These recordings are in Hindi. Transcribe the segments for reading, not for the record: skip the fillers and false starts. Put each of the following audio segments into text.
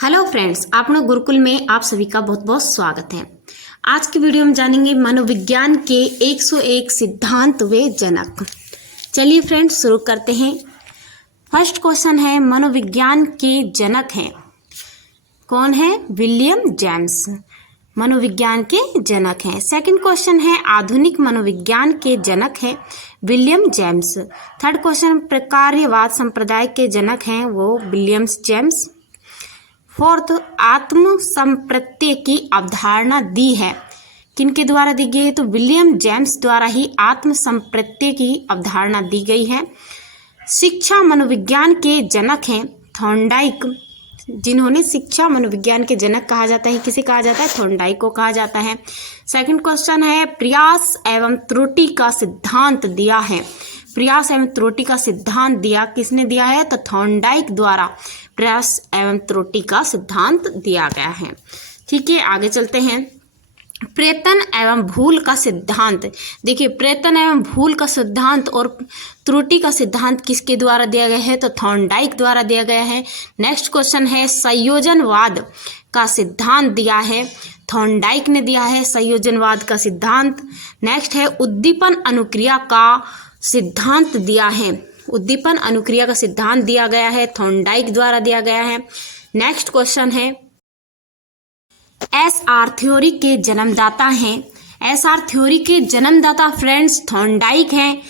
हेलो फ्रेंड्स, अपना गुरुकुल में आप सभी का बहुत बहुत स्वागत है। आज की वीडियो में जानेंगे मनोविज्ञान के 101 सिद्धांत व जनक। चलिए फ्रेंड्स शुरू करते हैं। फर्स्ट क्वेश्चन है, मनोविज्ञान के जनक हैं कौन है? विलियम जेम्स मनोविज्ञान के जनक हैं। सेकंड क्वेश्चन है, आधुनिक मनोविज्ञान के जनक हैं विलियम जेम्स। थर्ड क्वेश्चन, प्रकार्यवाद संप्रदाय के जनक हैं वो विलियम जेम्स। फोर्थ, आत्म संप्रत्यय की अवधारणा दी है किनके द्वारा दी गई है? तो विलियम जेम्स द्वारा ही आत्म संप्रत्यय की अवधारणा दी गई है। शिक्षा मनोविज्ञान के जनक हैं थॉर्नडाइक, जिन्होंने शिक्षा मनोविज्ञान के जनक कहा जाता है। किसे कहा जाता है? थॉर्नडाइक को कहा जाता है। सेकंड क्वेश्चन है, प्रयास एवं त्रुटि का सिद्धांत दिया है। प्रयास एवं त्रुटि का सिद्धांत दिया किसने दिया है? तो थॉर्नडाइक द्वारा प्रयास एवं त्रुटि का सिद्धांत दिया गया है। ठीक है, आगे चलते हैं। प्रयत्न एवं भूल का सिद्धांत। देखिए, प्रयत्न एवं भूल का सिद्धांत और त्रुटि का सिद्धांत किसके द्वारा दिया गया है? तो थॉर्नडाइक द्वारा दिया गया है। नेक्स्ट क्वेश्चन है, संयोजनवाद का सिद्धांत दिया है थॉर्नडाइक ने दिया है संयोजनवाद का सिद्धांत। नेक्स्ट है, उद्दीपन अनुक्रिया का सिद्धांत दिया है। उद्दीपन अनुक्रिया का सिद्धांत दिया गया है थॉर्नडाइक द्वारा दिया गया है। नेक्स्ट क्वेश्चन है, एसआर थ्योरी के जन्मदाता हैं। एसआर थ्योरी के जन्मदाता फ्रेंड्स थॉर्नडाइक हैं।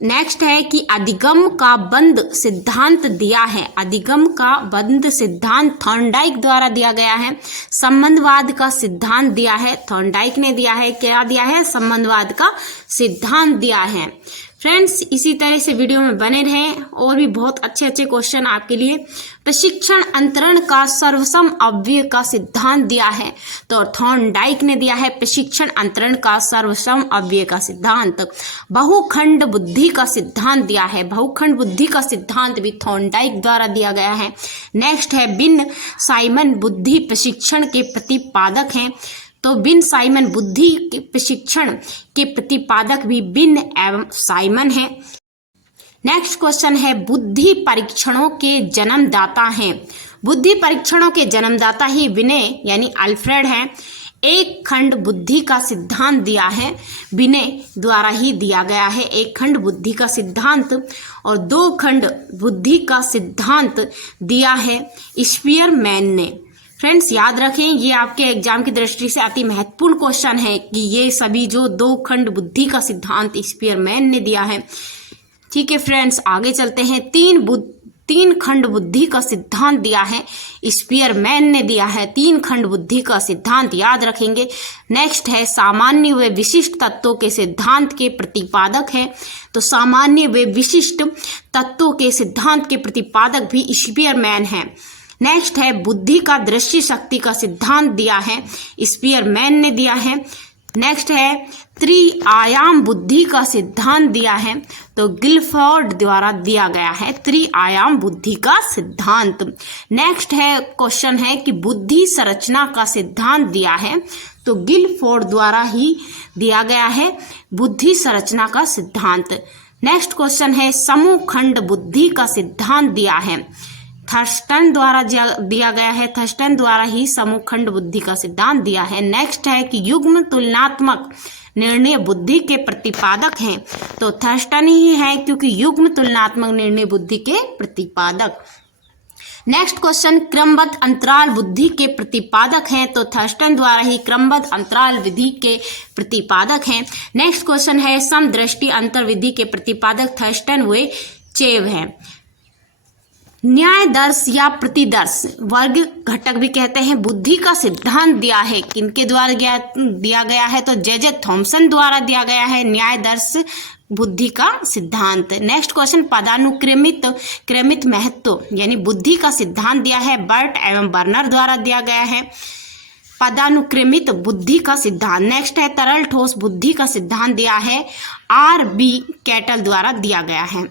नेक्स्ट है कि अधिगम का बंध सिद्धांत दिया है। अधिगम का बंध सिद्धांत थॉर्नडाइक द्वारा दिया गया है। संबंधवाद का सिद्धांत दिया है थॉर्नडाइक ने दिया है। क्या दिया है? संबंधवाद का सिद्धांत दिया है। फ्रेंड्स, इसी तरह से वीडियो में बने रहें और भी बहुत अच्छे अच्छे क्वेश्चन आपके लिए। प्रशिक्षण अंतरण का सर्वसम अव्यय का सिद्धांत दिया है तो थॉर्नडाइक ने दिया है प्रशिक्षण अंतरण का सर्वसम अव्यय का सिद्धांत। बहुखंड बुद्धि का सिद्धांत दिया है। बहुखंड बुद्धि का सिद्धांत भी थॉर्नडाइक द्वारा दिया गया है। नेक्स्ट है, बिन साइमन बुद्धि प्रशिक्षण के प्रतिपादक हैं तो बिन साइमन बुद्धि के प्रशिक्षण के प्रतिपादक भी बिन एवं साइमन है। नेक्स्ट क्वेश्चन है, बुद्धि परीक्षणों के जन्मदाता हैं। बुद्धि परीक्षणों के जन्मदाता ही विनय यानी अल्फ्रेड हैं। एक खंड बुद्धि का सिद्धांत दिया है विनय द्वारा ही दिया गया है। एक खंड बुद्धि का सिद्धांत और दो खंड बुद्धि का सिद्धांत दिया है स्पीयरमैन ने। फ्रेंड्स, याद रखें, ये आपके एग्जाम की दृष्टि से अति महत्वपूर्ण क्वेश्चन है कि ये सभी जो दो खंड बुद्धि का सिद्धांत स्पीयरमैन ने दिया है। ठीक है फ्रेंड्स, आगे चलते हैं। तीन खंड बुद्धि का सिद्धांत दिया है स्पीयरमैन ने दिया है। तीन खंड बुद्धि का सिद्धांत याद रखेंगे। नेक्स्ट है, सामान्य व विशिष्ट तत्वों के सिद्धांत के प्रतिपादक है तो सामान्य व विशिष्ट तत्वों के सिद्धांत के प्रतिपादक भी स्पीयरमैन है। नेक्स्ट है, बुद्धि का दृश्य शक्ति का सिद्धांत दिया है स्पीयरमैन ने दिया है। नेक्स्ट है, त्रिआयाम बुद्धि का सिद्धांत दिया है तो गिलफोर्ड द्वारा दिया गया है त्रिआयाम बुद्धि का सिद्धांत। नेक्स्ट है, क्वेश्चन है कि बुद्धि संरचना का सिद्धांत दिया है तो गिलफोर्ड द्वारा ही दिया गया है बुद्धि संरचना का सिद्धांत। नेक्स्ट क्वेश्चन है, समूह खंड बुद्धि का सिद्धांत दिया है थर्स्टन द्वारा दिया गया है। थर्स्टन द्वारा ही समूहखंड बुद्धि का सिद्धांत दिया है। नेक्स्ट है कि युग्म तुलनात्मक निर्णय बुद्धि के प्रतिपादक हैं तो थर्स्टन ही है क्योंकि युग्म तुलनात्मक निर्णय बुद्धि के प्रतिपादक। नेक्स्ट क्वेश्चन, क्रमबद्ध अंतराल बुद्धि के प्रतिपादक हैं तो थर्स्टन द्वारा ही क्रमबद्ध अंतराल विधि के प्रतिपादक हैं। नेक्स्ट क्वेश्चन है, समदृष्टि अंतर विधि के प्रतिपादक थर्स्टन व चेव हैं। न्याय दर्श या प्रतिदर्श वर्ग घटक भी कहते हैं बुद्धि का सिद्धांत दिया है किनके द्वारा दिया गया है? तो जे थॉमसन द्वारा दिया गया है न्याय दर्श बुद्धि का सिद्धांत। नेक्स्ट क्वेश्चन, पदानुक्रमित महत्व यानी बुद्धि का सिद्धांत दिया है बर्ट एवं बर्नर द्वारा दिया गया है पदानुक्रमित बुद्धि का सिद्धांत। नेक्स्ट है, तरल ठोस बुद्धि का सिद्धांत दिया है R.B. कैटल द्वारा दिया गया है।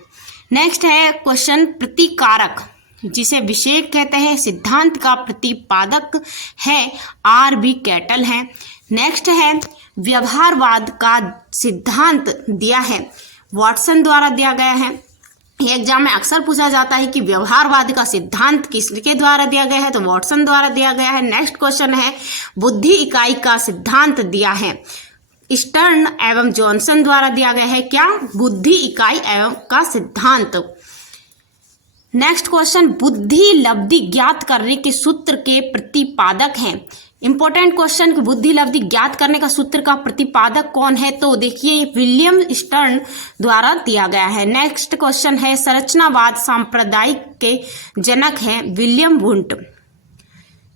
नेक्स्ट है क्वेश्चन, प्रतिकारक जिसे विषेक कहते हैं सिद्धांत का प्रतिपादक है R.B. कैटल है। नेक्स्ट है, व्यवहारवाद का सिद्धांत दिया है वाटसन द्वारा दिया गया है। ये एग्जाम में अक्सर पूछा जाता है कि व्यवहारवाद का सिद्धांत किसके द्वारा दिया गया है, तो वॉटसन द्वारा दिया गया है। नेक्स्ट क्वेश्चन है बुद्धि इकाई का सिद्धांत दिया है, स्टर्न एवं जॉनसन द्वारा दिया गया है। क्या? बुद्धि इकाई एवं का सिद्धांत। नेक्स्ट क्वेश्चन बुद्धि लब्धि ज्ञात करने के सूत्र के प्रतिपादक हैं। इंपॉर्टेंट क्वेश्चन, बुद्धि लब्धि ज्ञात करने का सूत्र का प्रतिपादक कौन है, तो देखिए विलियम स्टर्न द्वारा दिया गया है। नेक्स्ट क्वेश्चन है संरचनावाद सांप्रदायिक के जनक हैं विलियम वुंट।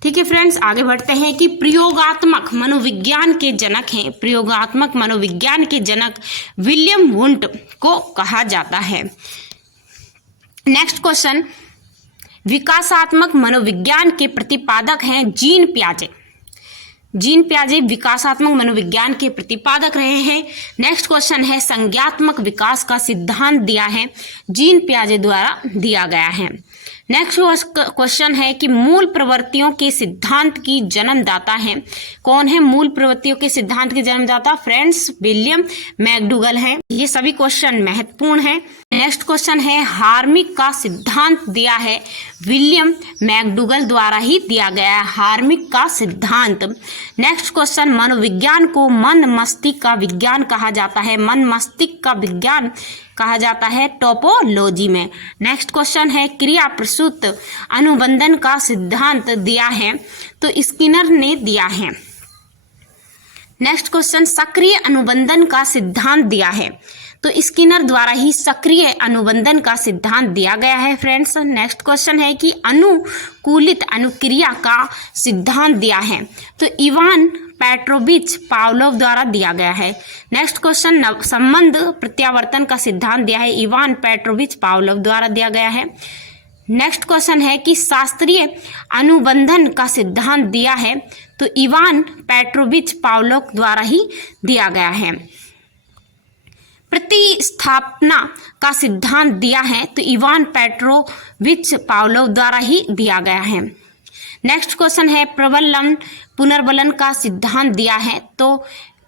ठीक है फ्रेंड्स, आगे बढ़ते हैं कि प्रयोगात्मक मनोविज्ञान के जनक हैं, प्रयोगात्मक मनोविज्ञान के जनक विलियम वुंट को कहा जाता है। नेक्स्ट क्वेश्चन विकासात्मक मनोविज्ञान के प्रतिपादक हैं जीन पियाजे। जीन पियाजे विकासात्मक मनोविज्ञान के प्रतिपादक रहे हैं। नेक्स्ट क्वेश्चन है संज्ञात्मक विकास का सिद्धांत दिया है जीन पियाजे द्वारा दिया गया है। नेक्स्ट क्वेश्चन है कि मूल प्रवृत्तियों के सिद्धांत की जन्मदाता है। कौन है मूल प्रवृत्तियों के सिद्धांत के जन्मदाता? फ्रेंड्स विलियम मैकडूगल हैं। ये सभी क्वेश्चन महत्वपूर्ण हैं। नेक्स्ट क्वेश्चन है हार्मिक का सिद्धांत दिया है विलियम मैकडूगल द्वारा ही दिया गया है, हार्मिक का सिद्धांत। नेक्स्ट क्वेश्चन मनोविज्ञान को मन मस्तिष्क का विज्ञान कहा जाता है, मन मस्तिष्क का विज्ञान कहा जाता है टोपोलॉजी में। नेक्स्ट क्वेश्चन है क्रिया प्रसूत अनुबंधन का सिद्धांत दिया है, तो स्किनर ने दिया है। नेक्स्ट क्वेश्चन सक्रिय अनुबंधन का सिद्धांत दिया है, तो स्किनर द्वारा ही सक्रिय अनुबंधन का सिद्धांत दिया गया है फ्रेंड्स। नेक्स्ट क्वेश्चन है कि अनुकूलित अनुक्रिया का सिद्धांत दिया है, तो इवान पेट्रोविच पावलोव द्वारा दिया गया है। नेक्स्ट क्वेश्चन संबंध प्रत्यावर्तन का सिद्धांत दिया है, इवान पेट्रोविच पावलोव द्वारा दिया गया है। नेक्स्ट क्वेश्चन है कि शास्त्रीय अनुबंधन का सिद्धांत दिया है, तो इवान पेट्रोविच पावलोव द्वारा ही दिया गया है। प्रतिस्थापना का सिद्धांत दिया है, तो इवान पेट्रोविच पावलोव द्वारा ही दिया गया है। नेक्स्ट क्वेश्चन है प्रबलन पुनर्बलन का सिद्धांत दिया है, तो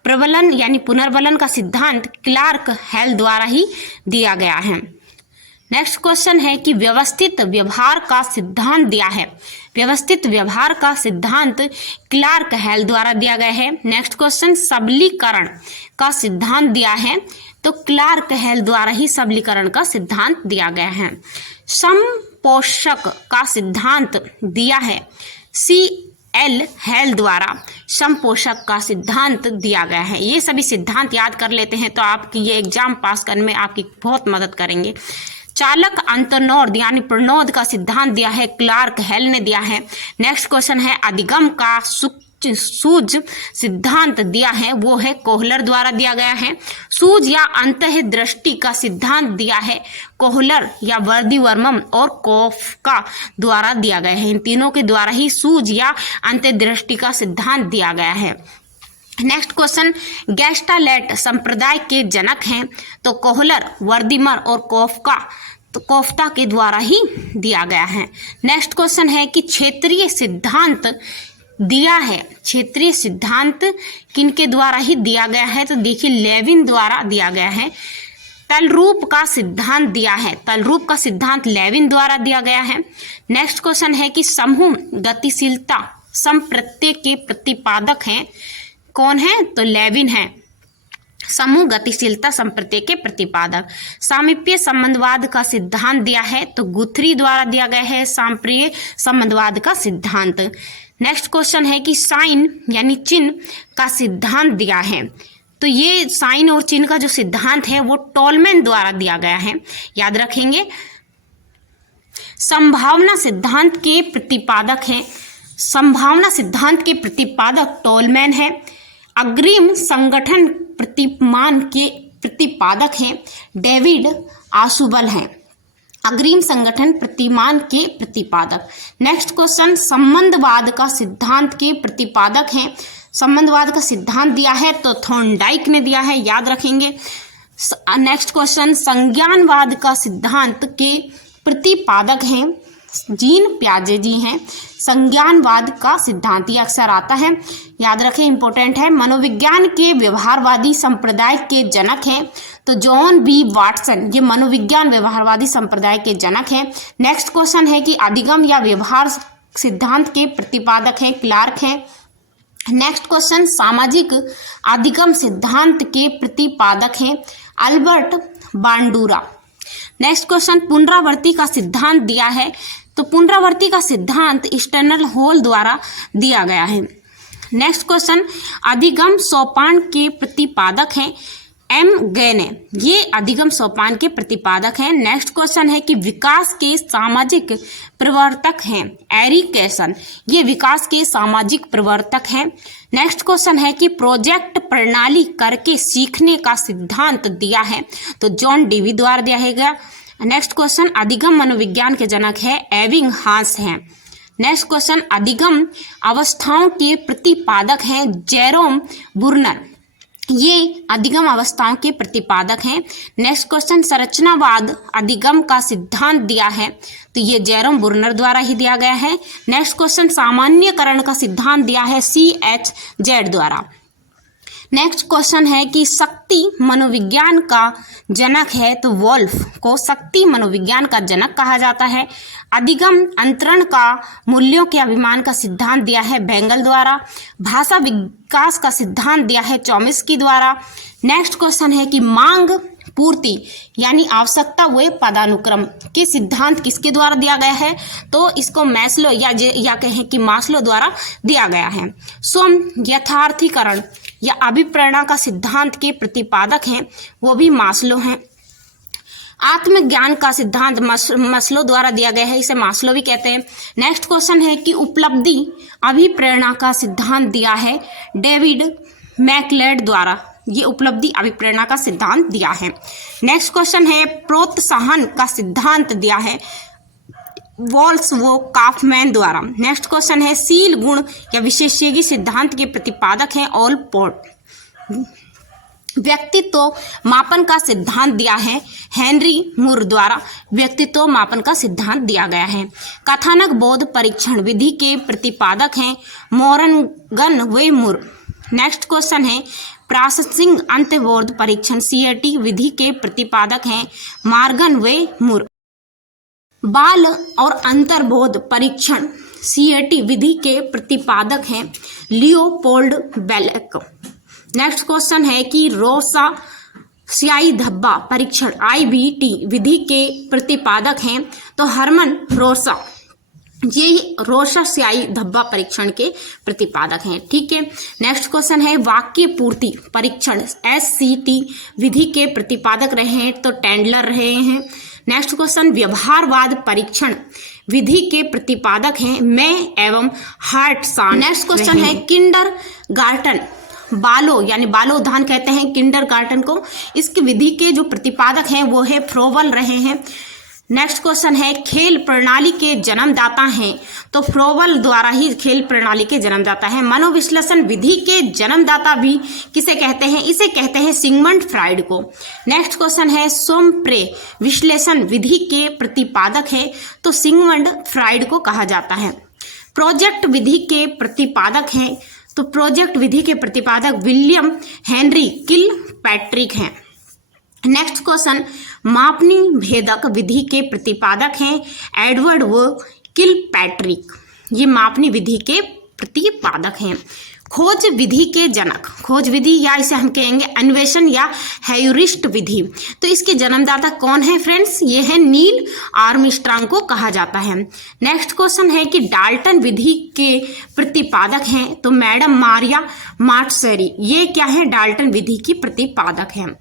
प्रबलन यानी पुनर्बलन का सिद्धांत क्लार्क हेल द्वारा ही दिया गया है। नेक्स्ट क्वेश्चन है कि व्यवस्थित व्यवहार का सिद्धांत दिया है, व्यवस्थित व्यवहार का सिद्धांत क्लार्क हेल द्वारा दिया गया है। नेक्स्ट क्वेश्चन सबलीकरण का सिद्धांत दिया है, तो क्लार्क हेल द्वारा ही सबलीकरण का सिद्धांत दिया गया है। समपोषक का सिद्धांत दिया है CL हेल द्वारा समपोषक का सिद्धांत दिया गया है। ये सभी सिद्धांत याद कर लेते हैं तो आपकी ये एग्जाम पास करने में आपकी बहुत मदद करेंगे। चालक अंतर्नोद यानी प्रणोद का सिद्धांत दिया है क्लार्क हेल ने दिया है। नेक्स्ट क्वेश्चन है अधिगम का सूझ सिद्धांत दिया है, वो है कोहलर द्वारा दिया गया है। सूझ या अंतःदृष्टि का सिद्धांत दिया है कोहलर या वर्दीवर्मन और कोफ्का द्वारा दिया गया है। इन तीनों के द्वारा ही सूझ या अंतःदृष्टि का सिद्धांत दिया गया है। नेक्स्ट क्वेश्चन गेस्टालेट संप्रदाय के जनक हैं, तो कोहलर, वर्दीमर और कोफ्ता के द्वारा ही दिया गया है। नेक्स्ट क्वेश्चन है कि क्षेत्रीय सिद्धांत दिया है, क्षेत्रीय सिद्धांत किनके द्वारा ही दिया गया है, तो देखिए लेविन द्वारा दिया गया है। तलरूप का सिद्धांत दिया है, तलरूप का सिद्धांत लेविन द्वारा दिया गया है। नेक्स्ट क्वेश्चन है कि समूह गतिशीलता संप्रत्यय के प्रतिपादक हैं, कौन है, तो लेविन है। समूह गतिशीलता संप्रत्यय के प्रतिपादक। सामीप्य संबंधवाद का सिद्धांत दिया है, तो गुथरी द्वारा दिया गया है साम्प्रिय संबंधवाद का सिद्धांत। नेक्स्ट क्वेश्चन है कि साइन यानी चिन्ह का सिद्धांत दिया है, तो ये साइन और चिन्ह का जो सिद्धांत है वो टोलमैन द्वारा दिया गया है, याद रखेंगे। संभावना सिद्धांत के प्रतिपादक है, संभावना सिद्धांत के प्रतिपादक टोलमैन है। अग्रिम संगठन प्रतिमान के प्रतिपादक हैं डेविड आशुबल हैं, अग्रिम संगठन प्रतिमान के प्रतिपादक। नेक्स्ट क्वेश्चन संबंधवाद का सिद्धांत के प्रतिपादक हैं, संबंधवाद का सिद्धांत दिया है तो थॉर्नडाइक ने दिया है, याद रखेंगे। नेक्स्ट क्वेश्चन संज्ञानवाद का सिद्धांत के प्रतिपादक हैं जीन पियाजे जी हैं। संज्ञानवाद का सिद्धांत ये अक्सर आता है, याद रखें, इंपॉर्टेंट है। मनोविज्ञान के व्यवहारवादी संप्रदाय के जनक हैं, तो जॉन बी वाटसन ये मनोविज्ञान व्यवहारवादी संप्रदाय के जनक हैं। नेक्स्ट क्वेश्चन है कि अधिगम या व्यवहार सिद्धांत के प्रतिपादक हैं क्लार्क हैं। नेक्स्ट क्वेश्चन सामाजिक अधिगम सिद्धांत के प्रतिपादक हैं अल्बर्ट बांडुरा। नेक्स्ट क्वेश्चन पुनरावृत्ति का सिद्धांत दिया है, तो पुनरावृत्ति का सिद्धांत स्टर्नल हॉल द्वारा दिया गया है। नेक्स्ट क्वेश्चन अधिगम सोपान के प्रतिपादक हैं एम गैने, ये अधिगम सोपान के प्रतिपादक हैं। नेक्स्ट क्वेश्चन है कि विकास के सामाजिक प्रवर्तक हैं एरिकेसन, ये विकास के सामाजिक प्रवर्तक हैं। नेक्स्ट क्वेश्चन है कि प्रोजेक्ट प्रणाली करके सीखने का सिद्धांत दिया है, तो जॉन डीवी द्वारा दिया गया। नेक्स्ट क्वेश्चन अधिगम मनोविज्ञान के जनक है एविंग हास हैं। नेक्स्ट क्वेश्चन अधिगम अवस्थाओं के प्रतिपादक हैं जेरोम बुर्नर, ये अधिगम अवस्थाओं के प्रतिपादक हैं। नेक्स्ट क्वेश्चन संरचनावाद अधिगम का सिद्धांत दिया है, तो ये जेरोम बुर्नर द्वारा ही दिया गया है। नेक्स्ट क्वेश्चन सामान्यकरण का सिद्धांत दिया है CH द्वारा। नेक्स्ट क्वेश्चन है कि शक्ति मनोविज्ञान का जनक है, तो वोल्फ को शक्ति मनोविज्ञान का जनक कहा जाता है। अधिगम अंतरण का मूल्यों के अभिमान का सिद्धांत दिया है बेंगल द्वारा। भाषा विकास का सिद्धांत दिया है चॉम्स्की द्वारा। नेक्स्ट क्वेश्चन है कि मांग पूर्ति यानी आवश्यकता व पदानुक्रम के सिद्धांत किसके द्वारा दिया गया है, तो इसको मैस्लो या कहें कि मास्लो द्वारा दिया गया है। स्वयं यथार्थीकरण या अभिप्रेरणा का सिद्धांत के प्रतिपादक हैं, वो भी मास्लो हैं। आत्मज्ञान का सिद्धांत मास्लो द्वारा दिया गया है, इसे मास्लो भी कहते हैं। नेक्स्ट क्वेश्चन है कि उपलब्धि अभिप्रेरणा का सिद्धांत दिया है डेविड मैकलेड द्वारा, ये उपलब्धि अभिप्रेरणा का सिद्धांत दिया है। नेक्स्ट क्वेश्चन है प्रोत्साहन का सिद्धांत दिया है वॉल्स वो काफमैन द्वारा। नेक्स्ट क्वेश्चन है शील गुण या विशेषज्ञ सिद्धांत के प्रतिपादक हैं ऑलपोर्ट। व्यक्तित्व मापन का सिद्धांत दिया है हेनरी मूर द्वारा, व्यक्तित्व मापन का सिद्धांत दिया गया है। कथानक बोध परीक्षण विधि के प्रतिपादक हैं मोरनगन वे मूर। नेक्स्ट क्वेश्चन है प्रोसेसिंग अंतर्बोध परीक्षण CAT विधि के प्रतिपादक हैं मार्गन वे मूर। बाल और अंतर्बोध परीक्षण CAT विधि के प्रतिपादक हैं लियोपोल्ड बेलेक। नेक्स्ट क्वेश्चन है कि रोसा स्याही धब्बा परीक्षण IBT विधि के प्रतिपादक हैं, तो हरमन रोसा, ये रोसा स्याही धब्बा परीक्षण के प्रतिपादक हैं। ठीक है। नेक्स्ट क्वेश्चन है वाक्य पूर्ति परीक्षण SCT विधि के प्रतिपादक रहे हैं, तो टेंडलर रहे हैं। नेक्स्ट क्वेश्चन व्यवहारवाद परीक्षण विधि के प्रतिपादक हैं मैं एवं हार्टसान। नेक्स्ट क्वेश्चन है किंडर गार्टन बालो यानी बालोद्यान कहते हैं किंडर गार्टन को, इसकी विधि के जो प्रतिपादक हैं वो है फ्रोबल रहे हैं। नेक्स्ट क्वेश्चन है खेल प्रणाली के जन्मदाता हैं, तो फ्रोबल द्वारा ही खेल प्रणाली के जन्मदाता है। मनोविश्लेषण विधि के जन्मदाता भी किसे कहते हैं, इसे कहते हैं सिगमंड फ्राइड को। नेक्स्ट क्वेश्चन है स्वयंप्रे विश्लेषण विधि के प्रतिपादक है, तो सिगमंड फ्राइड को कहा जाता है। प्रोजेक्ट विधि के प्रतिपादक हैं, तो प्रोजेक्ट विधि के प्रतिपादक विलियम हेनरी किल पैट्रिक हैं। नेक्स्ट क्वेश्चन मापनी भेदक विधि के प्रतिपादक हैं एडवर्ड व किल पैट्रिक, ये मापनी विधि के प्रतिपादक हैं। खोज विधि के जनक, खोज विधि या इसे हम कहेंगे अन्वेषण या हेयूरिस्ट विधि, तो इसके जन्मदाता कौन है फ्रेंड्स, ये है नील आर्मस्ट्रांग को कहा जाता है। नेक्स्ट क्वेश्चन है कि डाल्टन विधि के प्रतिपादक हैं, तो मैडम मारिया मार्टसेरी, ये क्या है डाल्टन विधि की प्रतिपादक हैं।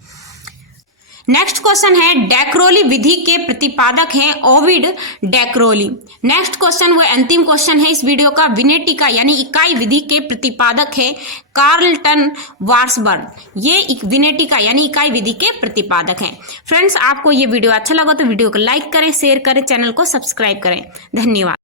नेक्स्ट क्वेश्चन है डैक्रोली विधि के प्रतिपादक हैं ओविड डैक्रोली। नेक्स्ट क्वेश्चन वो अंतिम क्वेश्चन है इस वीडियो का, विनेटिका यानी इकाई विधि के प्रतिपादक है कार्लटन वार्सबर्ग, ये विनेटिका यानी इकाई विधि के प्रतिपादक हैं। फ्रेंड्स आपको ये वीडियो अच्छा लगा तो वीडियो को लाइक करें, शेयर करें, चैनल को सब्सक्राइब करें। धन्यवाद।